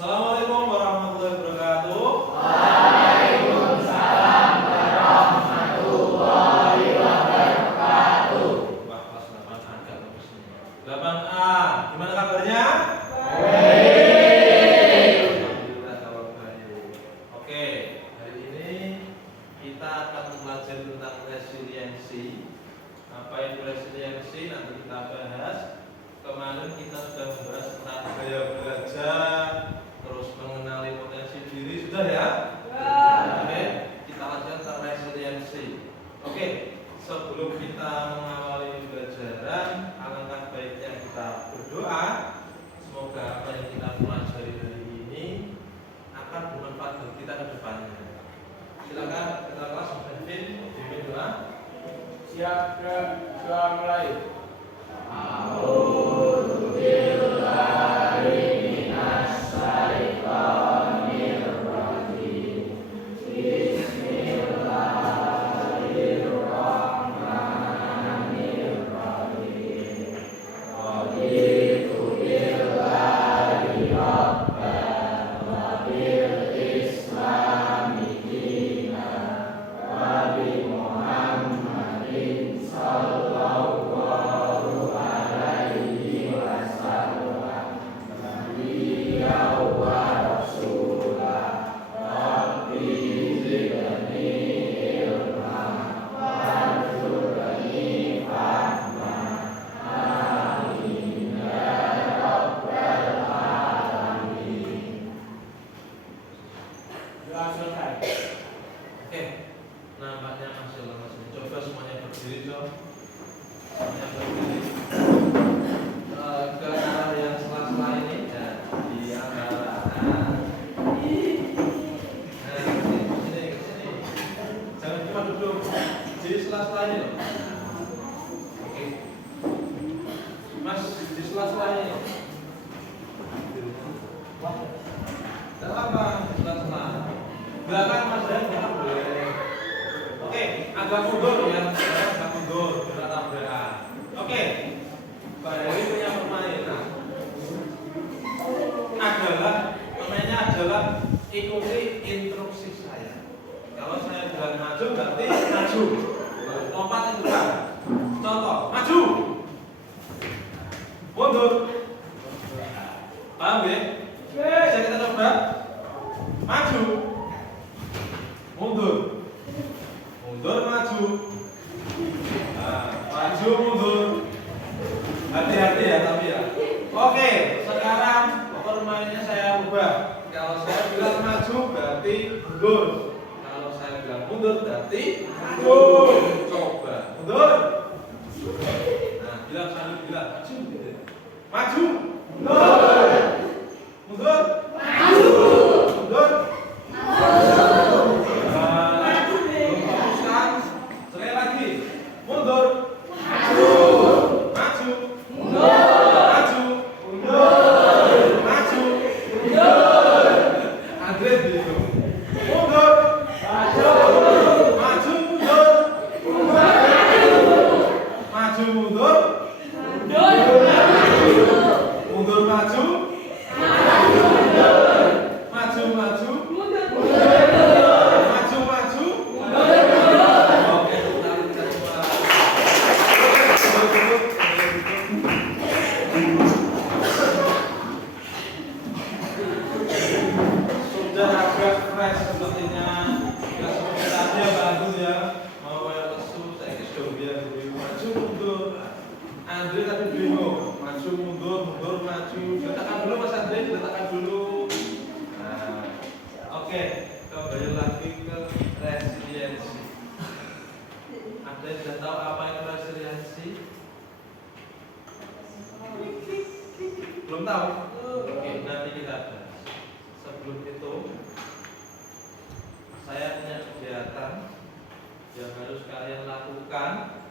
Assalamualaikum warahmatullahi wabarakatuh. Waalaikumsalam warahmatullahi wabarakatuh. Wah, kelas 8 agak bagus nih. 8A, gimana kabarnya? Baik. Alhamdulillah kalau baik. Oke, hari ini kita akan belajar tentang resiliensi. Apa itu resiliensi? Nanti kita bahas. Kemarin kita sudah membahas tentang gaya belajar, terus mengenali potensi diri, sudah ya? Oke, kita lanjutkan tentang resiliensi. Oke, sebelum kita mengawali pembelajaran, alangkah baiknya kita berdoa. Semoga apa yang kita pelajari hari ini akan bermanfaat bagi kita ke depannya. Silakan kita kelas memimpin doa. Siap dan doa mulai. Oke, nampaknya masih lemas. Coba semuanya berdiri, coba. Semuanya berdiri. Ke arah yang sela-sela ini, ya, di antara. Ke sini. Jangan cuma duduk. Jadi sela-sela ini loh. Oke. Mas, di sela-sela ini. Tidak apa, di sela-sela. Belakang Mas dan belakang boleh. Oke, agak mundur ya, agak mundur, tidak tabrakan. Oke, Pak Dewi punya permainan. Permainannya adalah ikuti instruksi saya. Kalau saya bilang maju berarti maju. Lompat itu kan. Contoh, maju. Mundur. Paham ya? Bisa kita coba? Maju. Mundur, maju. Nah, maju, mundur. Hati-hati ya, tapi ya. Oke, sekarang permainannya saya ubah. Kalau saya bilang maju berarti mundur. Kalau saya bilang mundur berarti maju. Coba mundur. Nah, bilang sambil bilang maju. Maju. Mundur. Mundur. Maju. Mundur. Belum tahu? Oke, nanti kita bahas. Sebelum itu, saya punya kegiatan yang harus kalian lakukan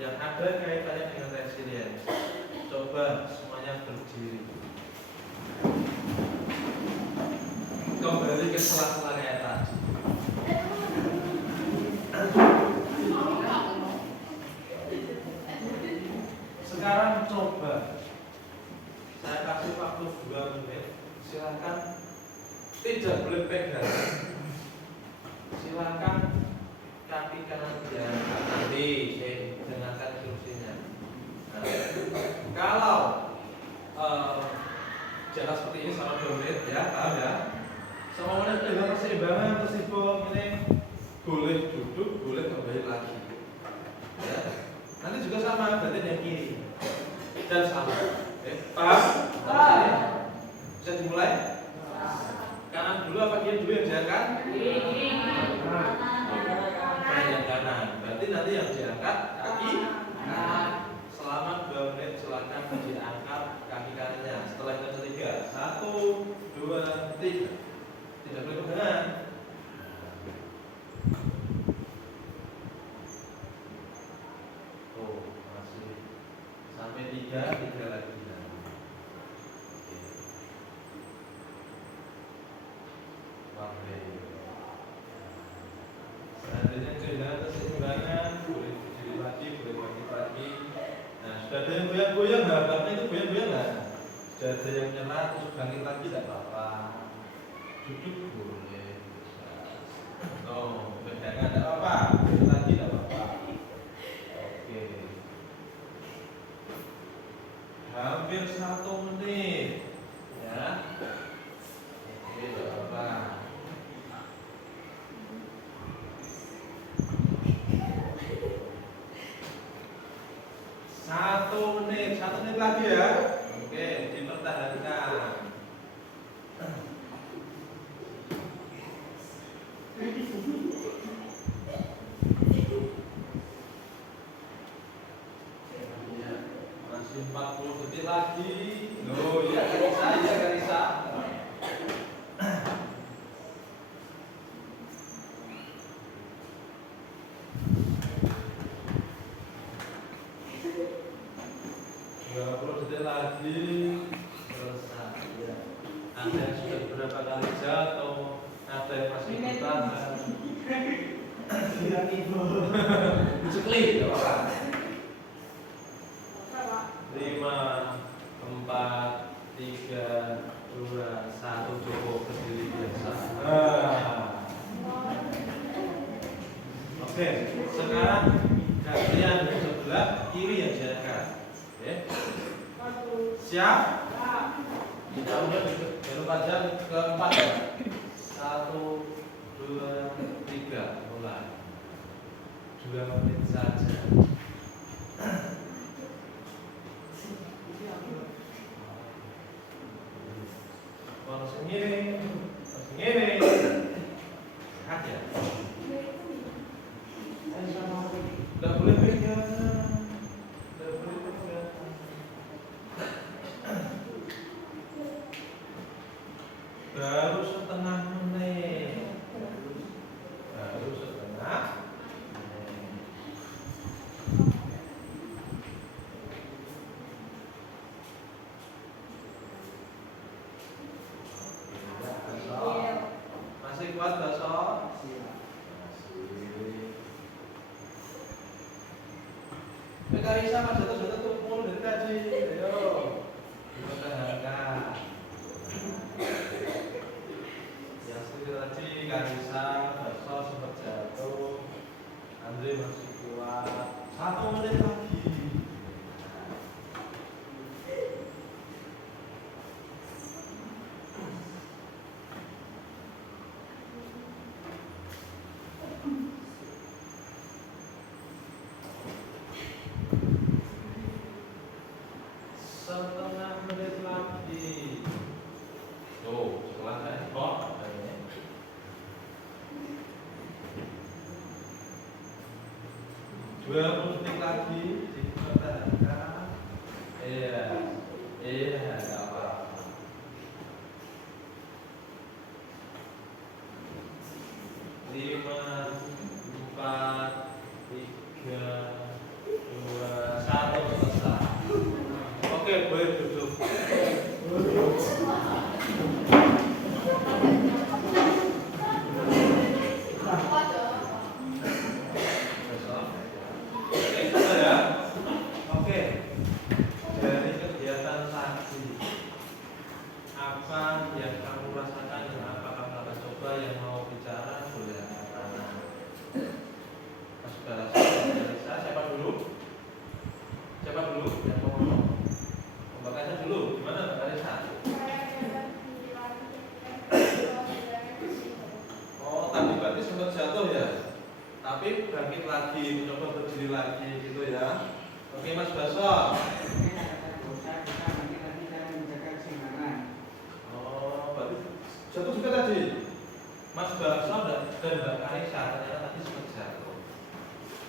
yang ada kaitannya dengan resiliensi. Coba semuanya berdiri. Kembali ke sela-sela kayak tadi. Sekarang coba saya kasih waktu 2 menit. Silakan, tidak boleh pegang. Silakan kaki kanan diangkat, nanti saya dengarkan instruksinya. Nah, kalau jalan seperti ini sama 2 menit ya, paham ya? Sama menit dengan keseimbangan tersebut ini boleh duduk, boleh kembali lagi. Ya. Nanti juga sama badan yang kiri dan sama. Paham? Bisa dimulai? Kanan dulu apa kiri dulu yang diangkat? Yang kanan. Berarti nanti yang diangkat kaki kanan. Selama 2 menit silakan diangkat kaki kanannya. Setelah yang ketiga, 1, 2, 3. Tidak boleh pegangan. Oh, masih sampai 3 lagi. Seandainya kehilangan keseimbangan, boleh berdiri lagi, boleh bangkit lagi. Nah, sudah ada yang goyang-goyang, harapannya itu goyang-goyang nggak? Sudah ada yang nyerah, terus bangkit lagi, tidak apa-apa. Duduk boleh. Oh, pegangan tidak apa-apa, bangkit lagi tidak apa-apa. Oke. Hampir 1 menit, ya. Oke, tidak apa-apa. 1 menit lagi ya. Oke, dipertahankan. Masih 40 detik lagi. Loh, ya Karisa. Lagi selesai ya. Ada yang sudah beberapa kali jatuh, ada yang masih bertahan. Bilang ibu. Cekli, ya Pak. 5, 4, 3, 2, 1 cukup berdiri biasa. Oke, sekarang gantian sebelah kiri yang diangkat. Oke. Siap? Kita udah belum aja keempat ya. 1, 2, 3 mulai. 2 menit saja. Langsung ngiri. Sehat ya? Tidak boleh pegang. Baru setengah menit. Masih kuat besok? Masih. Bisa mas jatuh tuh mulu dari tadi. Ayo. Dipertahankan. Yang seperti tadi Karisa, besok sempat jatuh. Andre masih kuat. 1 menit lagi. Setengah menit lagi. Tuh, setelah saya kok katanya. Dua detik lagi dipertahankan. Iya, nggak apa-apa. 5, 4, 3, 2, 1 selesai. Oke, boleh duduk. Oke, ya. apa yang kamu rasakan dan apa kamu akan coba. Yang mau bicara boleh angkat tangan. Mas Barasa, siapa dulu? Siapa dulu yang mau ngomong? Mbak Kaisa dulu, gimana Mbak Kaisa? Oh, tadi berarti sempat jatuh ya? Tapi bangkit lagi, mencoba berdiri lagi gitu ya. Oke Mas Baso. Oh, berarti jatuh juga tadi. Mas Baso dan Mbak Kaisa ternyata tadi sempat jatuh.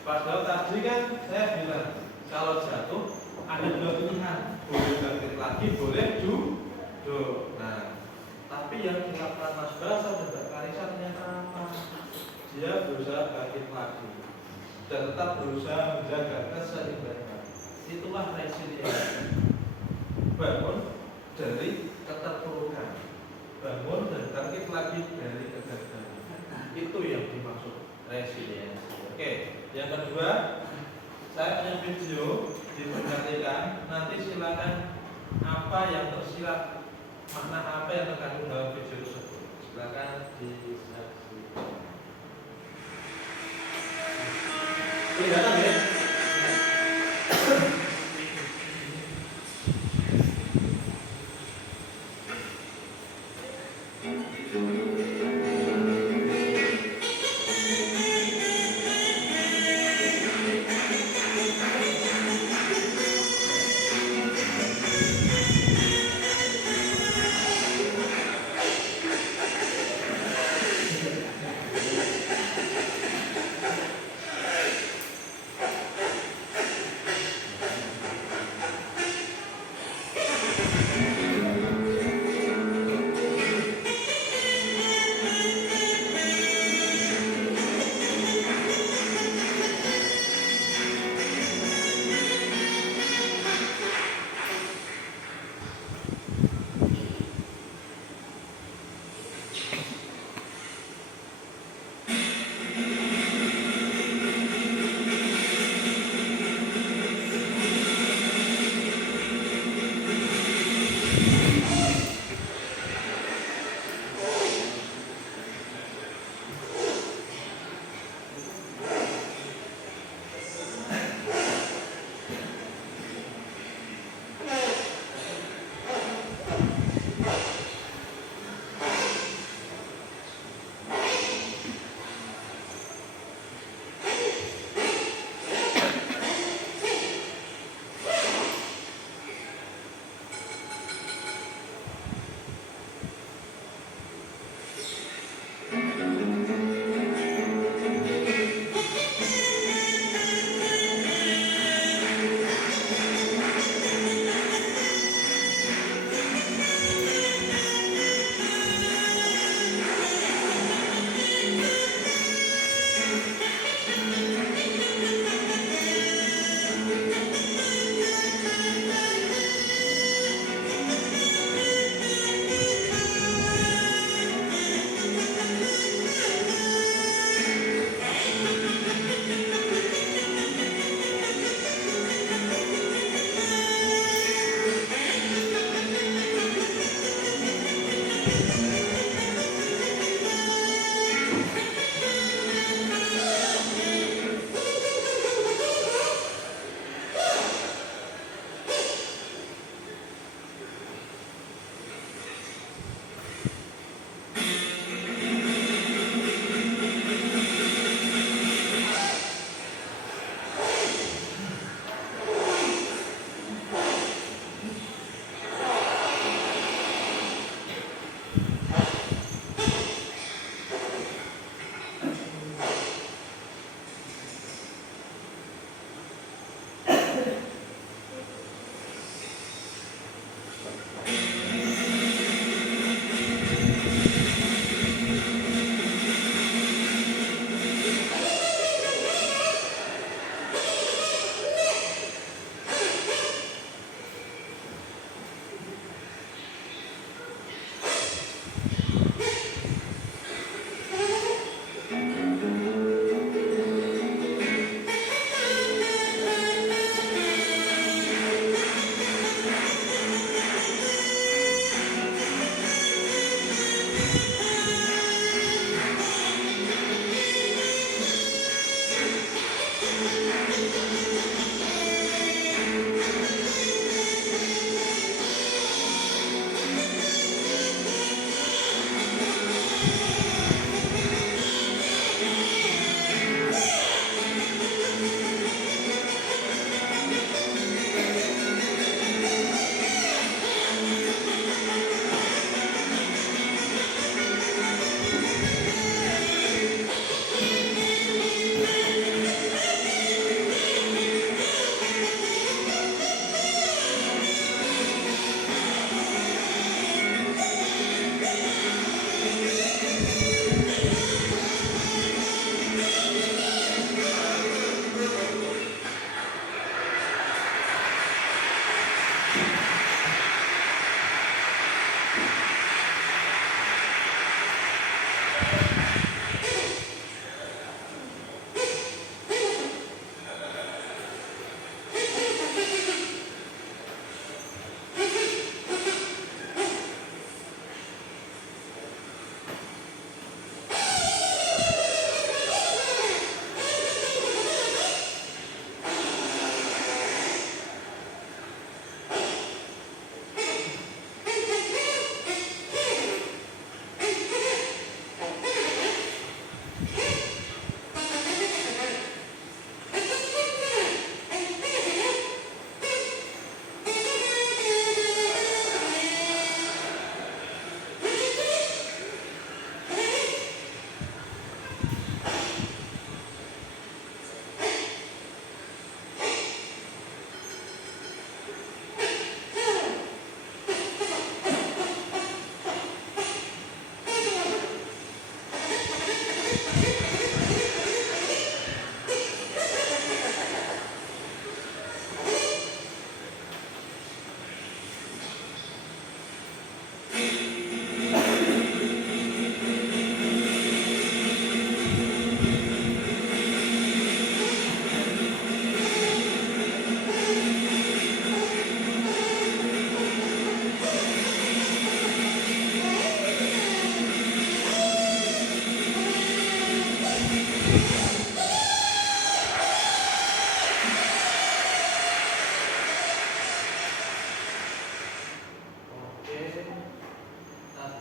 Padahal tadi kan saya bilang kalau jatuh ada dua pilihan, boleh bangkit lagi, boleh duduk. Nah, tapi yang dilakukan Mas Baso dan Mbak Kaisa ternyata apa? Dia berusaha bangkit lagi dan tetap berusaha menjaga keseimbangan. Itulah resiliensi. Bangun dari keterpurukan, bangun dan bangkit lagi dari kegagalan. Itu yang dimaksud resiliensi. Oke, yang kedua, saya punya video diperhatikan. Nanti silakan apa yang tersirat, makna apa yang terkandung dalam video tersebut. Silakan disaksikan. Kelihatan ya?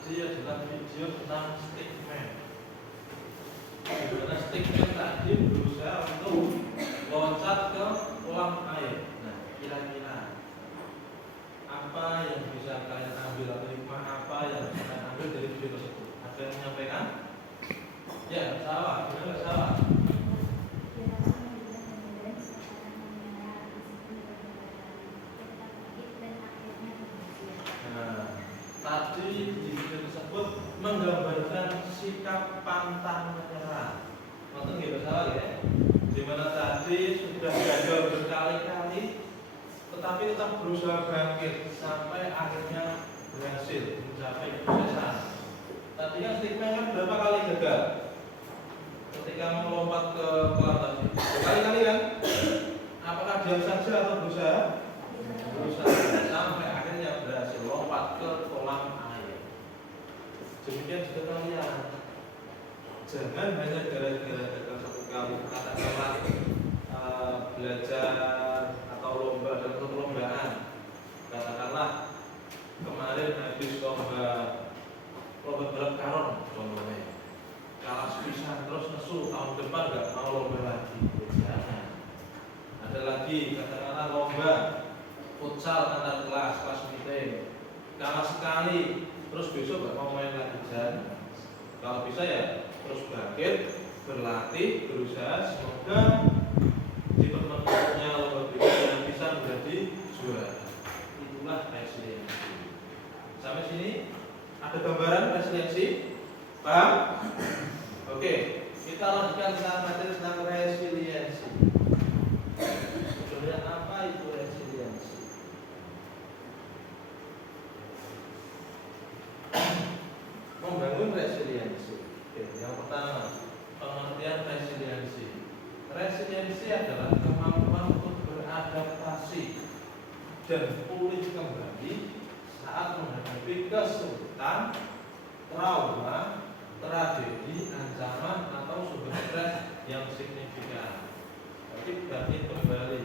tadi adalah video tentang stickman. Di mana stickman tadi berusaha untuk loncat ke kolam air. Nah, kira-kira apa yang bisa kalian ambil atau hikmah apa yang bisa kalian ambil dari video tersebut? Ada yang menyampaikan? Ya, salah, benar nggak salah? Tadi di video tersebut menggambarkan sikap pantang menyerah. Nonton nggak salah ya? Dimana tadi sudah gagal berkali-kali, tetapi tetap berusaha bangkit sampai akhirnya berhasil mencapai kesuksesan. Tadi kan stickman kan berapa kali gagal? Ketika melompat ke kolam tadi, berkali-kali kan? Apakah diam saja atau berusaha? Berusaha sampai akhirnya berhasil lompat ke kolam air. Demikian juga kalian, jangan hanya gara-gara gagal satu kali, katakanlah belajar atau lomba dalam satu lombaan. Katakanlah kemarin habis lomba balap karung contohnya, kalah sepisan terus nesu, tahun depan nggak mau lomba lagi. Jangan. Ada lagi katakanlah lomba futsal antar kelas meeting, kalah sekali terus besok nggak mau main lagi. Jangan. Kalau bisa ya terus bangkit, berlatih, berusaha, semoga di pertemuannya lomba berikutnya bisa menjadi juara. Itulah resiliensi. Sampai sini ada gambaran resiliensi? Paham? Oke, kita lanjutkan tentang materi tentang resiliensi. Sebenarnya apa itu resiliensi? Membangun resiliensi. Oke, yang pertama, pengertian resiliensi. Resiliensi adalah kemampuan untuk beradaptasi dan pulih kembali saat menghadapi kesulitan, trauma, tragedi, ancaman atau sumber stres yang signifikan. Jadi bangkit kembali,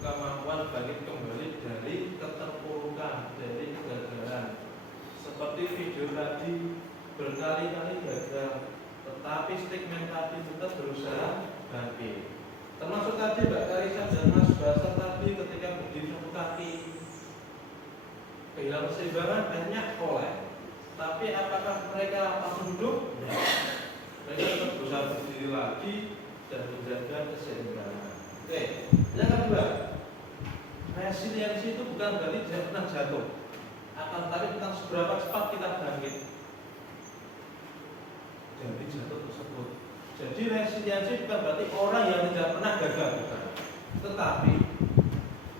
kemampuan bangkit kembali dari keterpurukan, dari kegagalan. Seperti video tadi, berkali-kali gagal, tetapi stickman tadi tetap berusaha bangkit. Termasuk tadi Mbak Karisa dan Mas Basar tadi ketika berdiri satu kaki, kehilangan keseimbangan, akhirnya oleh. Tapi apakah mereka langsung duduk? Ya. Mereka tetap berusaha berdiri lagi dan menjaga keseimbangan. Oke, yang kedua, resiliensi itu bukan berarti tidak pernah jatuh, akan tetapi tentang seberapa cepat kita bangkit dari jatuh tersebut. Jadi resiliensi bukan berarti orang yang tidak pernah gagal, bukan. Tetapi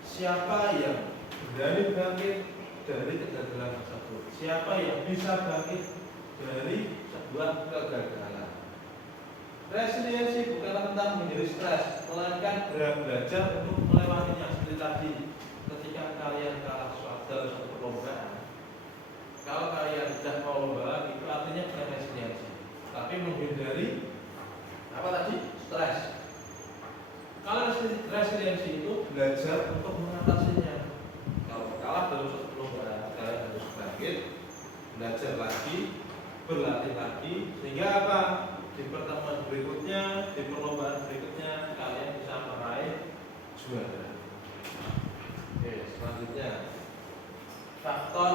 siapa yang berani bangkit dari kegagalan tersebut? Siapa yang bisa bangkit dari sebuah kegagalan? Resiliensi bukanlah tentang menghindari stres, melainkan belajar untuk melewatinya. Seperti tadi, ketika kalian kalah dalam suatu perlombaan, kalau kalian tidak mau lomba, itu artinya bukan resiliensi, tapi menghindari apa tadi? Stres. Kalau resiliensi itu belajar untuk mengatasinya. Kalau kalah dalam suatu perlombaan, kalian harus bangkit, belajar lagi, berlatih lagi, sehingga apa? Di pertemuan berikutnya, di perlombaan berikutnya, kalian bisa meraih juara. Oke, selanjutnya faktor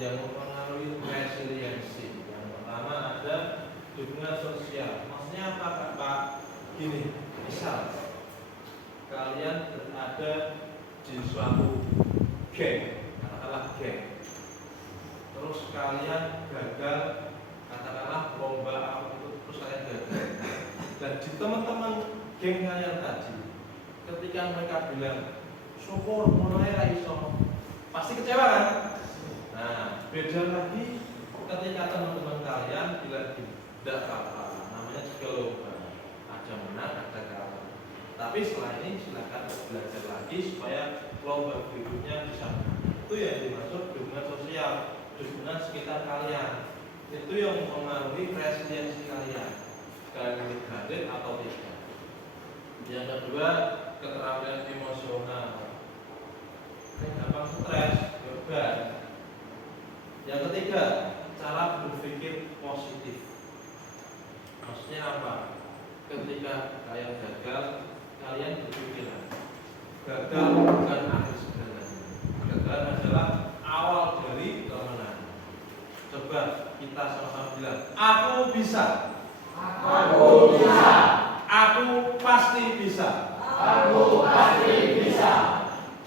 yang mempengaruhi resiliensi. Yang pertama ada dukungan sosial. Maksudnya apa Pak? Gini, misal kalian berada di suatu geng, katakanlah geng, terus kalian gagal, katakanlah lomba apa itu, terus kalian gagal, dan di teman-teman geng kalian tadi, ketika mereka bilang syukur mulai raiso, pasti kecewa kan? Nah, beda lagi ketika teman-teman kalian bilang tidak apa-apa, namanya juga lomba, ada menang, ada kalah. Tapi setelah ini silakan belajar lagi supaya lomba berikutnya bisa menang. Itu yang dimaksud dukungan sosial, dukungan sekitar kalian. Itu yang mempengaruhi resiliensi kalian. Kalian ini hadir atau tidak. Yang kedua, keterampilan emosional. Gampang stres, beban. Yang ketiga, cara berpikir positif. Maksudnya apa? Ketika kalian gagal, kalian berpikir gagal bukan akhir segalanya. Gagal adalah awal dari kemenangan. Coba kita sama-sama bilang, aku bisa. Aku bisa. Aku pasti bisa. Aku pasti bisa.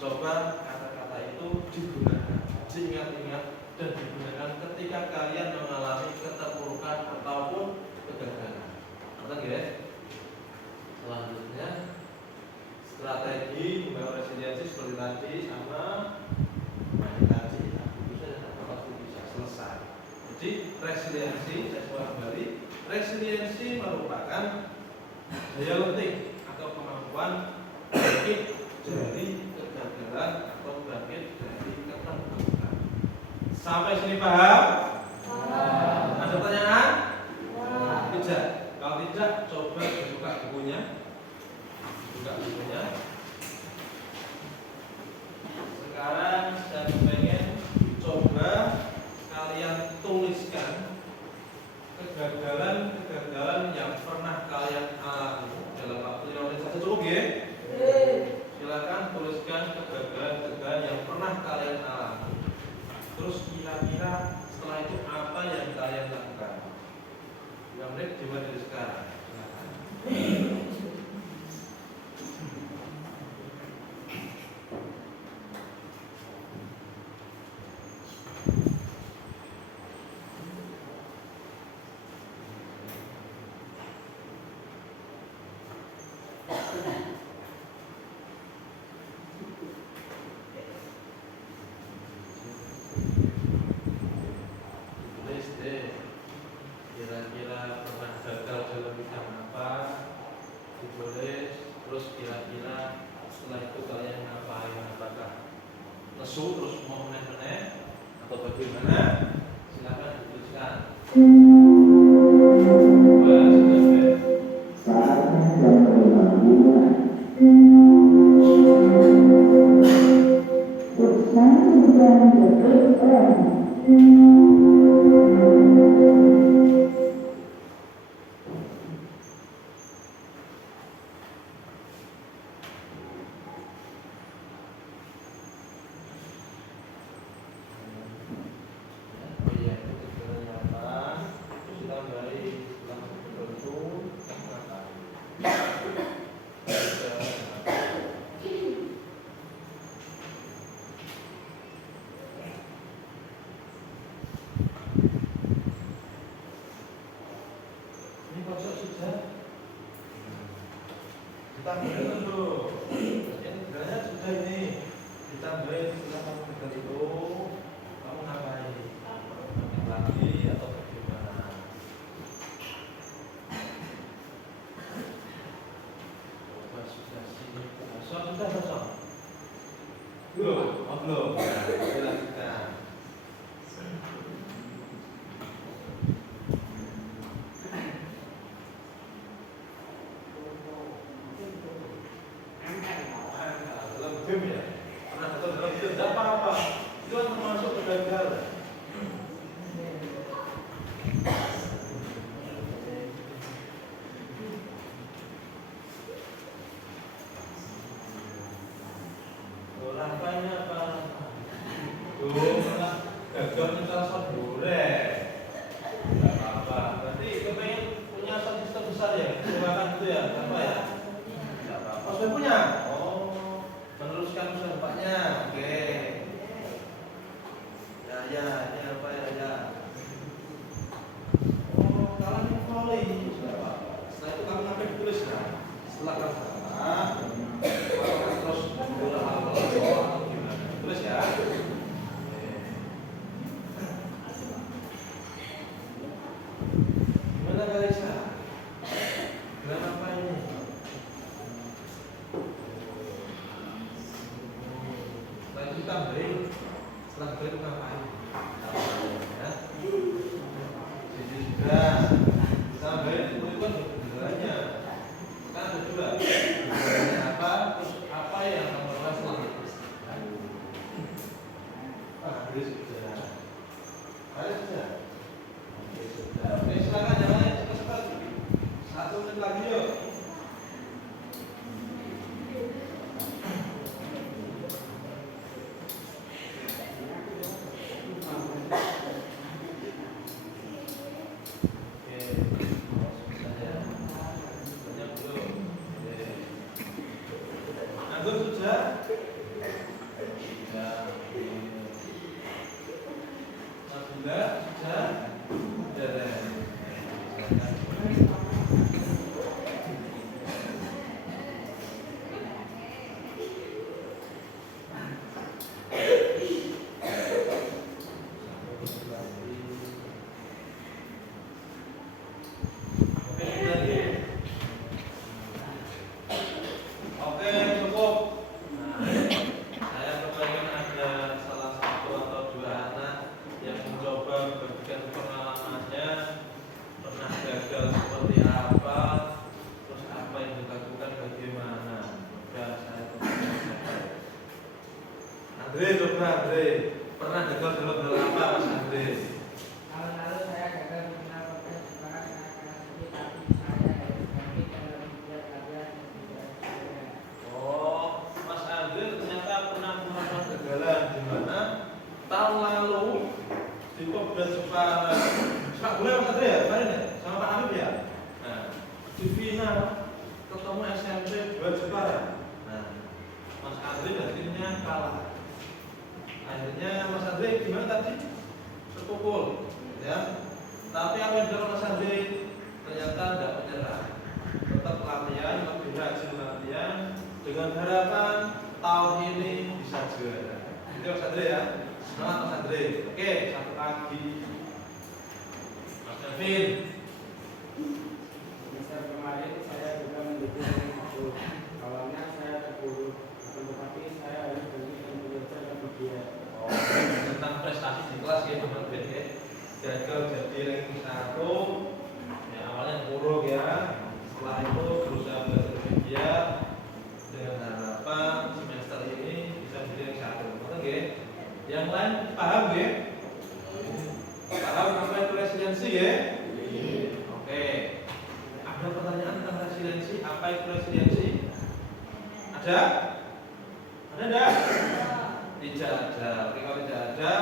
Coba kata-kata itu digunakan, diingat-ingat dan digunakan ketika kalian mengalami keterpurukan ataupun kegagalan. Ngerti ya? Selanjutnya strategi membangun resiliensi seperti tadi sama main tadi. Aku bisa dan aku pasti bisa selesai. Jadi resiliensi, saya ulang kembali, resiliensi merupakan daya lenting atau kemampuan bangkit dari kegagalan atau bangkit dari keterpurukan. Sampai sini paham? Ada pertanyaan? Tidak. Kalau tidak, coba buka bukunya. Buka bukunya. Sekarang saya pengen coba kalian tuliskan kegagalan yang pernah kalian alami dalam waktu 5 menit saja cukup ya? Silakan tuliskan kegagalan yang pernah kalian alami. Terus kira-kira setelah itu apa yang kalian lakukan? 5 menit dimulai dari sekarang. Silakan. Tulis deh. Kira-kira pernah gagal dalam bidang apa? Ditulis. Terus kira-kira setelah itu kalian ngapain? Apakah lesu terus mau meneh-meneh atau bagaimana? Silakan dituliskan. Coba sudah. Saatnya jam 5 dimulai. Bersama dengan berperan. Oh iya, itu kegagalannya apa? Terus ditambahi setelah tertentu kamu ngapain? Ini pojok sudah ditambahin dulu. Yang kegagalannya sudah ini ditambahin setelah kamu gagal itu kamu ngapain? Bangkit lagi atau bagaimana? Coba sudah sini. Sudah. Belum. Oh belum. Nah, dilanjutkan. Dalam game ya? Pernah atau dalam game? Tidak apa-apa. Itu kan termasuk kegagalan. Rangkaiannya apa? Malah gagal nyetel sabure. Tidak apa-apa. Berarti kepengen punya statistik besar ya? Silakan itu ya, apa ya? Tidak apa-apa. Oh, sudah punya? Oh, meneruskan usaha bapaknya. Oke. Ya, ini apa ya? Oh, kalian yang volley. Tidak apa-apa. Setelah itu kamu ngapain tulis kan? Setelah kamu salah, terus bola atau gimana? Tulis ya. Gimana Kalisa? Gimana apa ini? Setelah itu tambahin. Setelah itu ngapain? Ya. Jadi sudah tambahin itu kan kegagalannya. Kan ada dua. Kegagalannya apa? Terus apa yang kamu lakukan setelah itu? Sudah. Sudah. Alhamdulillah sudah beres. Oke, cukup. Nah, saya kepengen ada salah satu atau dua anak yang mencoba bagikan pengalamannya, pernah gagal seperti apa, terus apa yang dilakukan bagaimana. Udah saya kepengen. Andre, coba Andre, pernah gagal dalam hal apa Mas Andre? Tahun lalu saya gagal mengenal proses sekolah akademik, tapi saya harus bangkit dalam setiap pelajaran yang tidak saya. Oh, Mas Andre ternyata pernah mengalami kegagalan di mana tahun lalu di Kopda Jepara. Sepak bola Mas Andre ya, kemarin ya, sama Pak Amir ya. Nah, di final ketemu SMP 2 Jepara. Nah, Mas Andre dan timnya kalah. Akhirnya Mas Andre gimana tadi? Terpukul, ya. Tapi apa yang dilakukan Mas Andre? Ternyata tidak menyerah. Tetap latihan, lebih rajin latihan, dengan harapan tahun ini bisa juara. Itu Mas Andre ya. Semangat Mas Andre. Oke, satu lagi. Mas Kevin. Semester kemarin saya juga mendukung itu. Awalnya saya terpuruk, tetapi saya harus bangkit dan belajar lebih giat. Oh, tentang prestasi di kelas ya Mas Kevin ya. Gagal jadi ranking 1. Ya awalnya buruk ya. Setelah itu berusaha belajar lebih giat dengan harapan semester ini bisa menjadi yang satu. Betul nggih? Yang lain paham nggih? Paham apa itu resiliensi ya? Oke. Ada pertanyaan tentang resiliensi? Apa itu resiliensi? Ada? Ada enggak? Tidak ada. Oke, kalau tidak ada,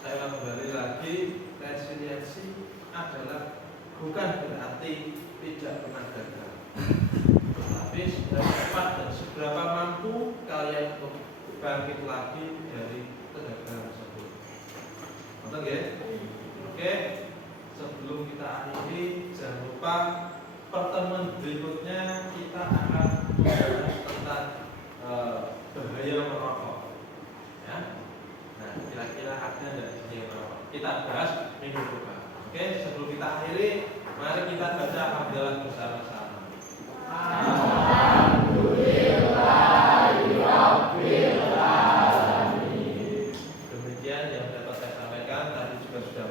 saya akan kembali lagi. Resiliensi adalah bukan berarti tidak pernah gagal, tetapi seberapa cepat dan seberapa mampu kalian untuk bangkit lagi dari kegagalan tersebut. Betul ya? Oke, sebelum kita akhiri, jangan lupa pertemuan berikutnya kita akan membahas tentang bahaya merokok. Ya, nah kira-kira ada dari sini yang merokok? Kita bahas minggu depan. Oke, sebelum kita akhiri, mari kita baca alhamdulillah bersama-sama. Demikian yang dapat saya sampaikan, tadi juga sudah